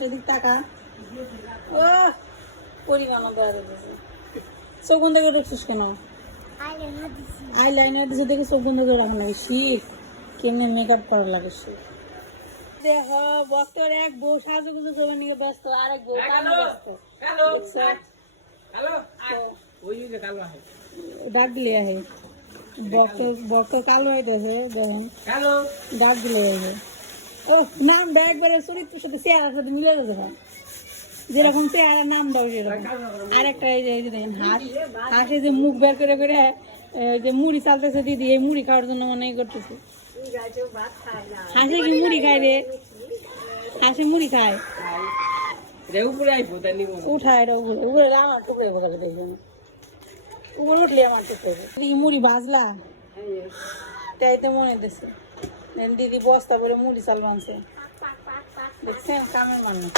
সেদিক টাকা ও পরিমাণ চোখ বন্ধ করে দেখছিস কেন? আইলাইনার দিছে দেখে চোখ বন্ধ করে রাখা লাগে। শীত কেমনে মেকআপ করা লাগে শীত। দেখ বক্তর এক বউ সাজুগুজু করবার নিয়ে ব্যস্ত, আরেক বউ কামে ব্যস্ত। ডাক দিলে আহে বক্তর কালো হইতেছে দেখেন, ডাক দিলে আহে। ও নাম দেয় একবারে চরিত্রের সাথে চেহারার সাথে মিলে যাবে, যেরকম চেহারা নাম দাও সেরকম। আর একটা এই যে দেখেন হাঁস, হাঁসে যে মুখ বের করে করে যে মুড়ি চালতেছে দিদি, এই মুড়ি খাওয়ার জন্য মনে করতেছে। হাঁসে কি মুড়ি খায় রে? হাঁসে মুড়ি খায়, উঠায় উপরে আমার টুকরে বলে দেখবেন, উপরে উঠলে আমার টুকরে মুড়ি ভাজলা তাই তো মনে দিচ্ছে। দিদি বস্তা বলে মুড়ি চাল বানছে, দেখছেন কামের মানুষ।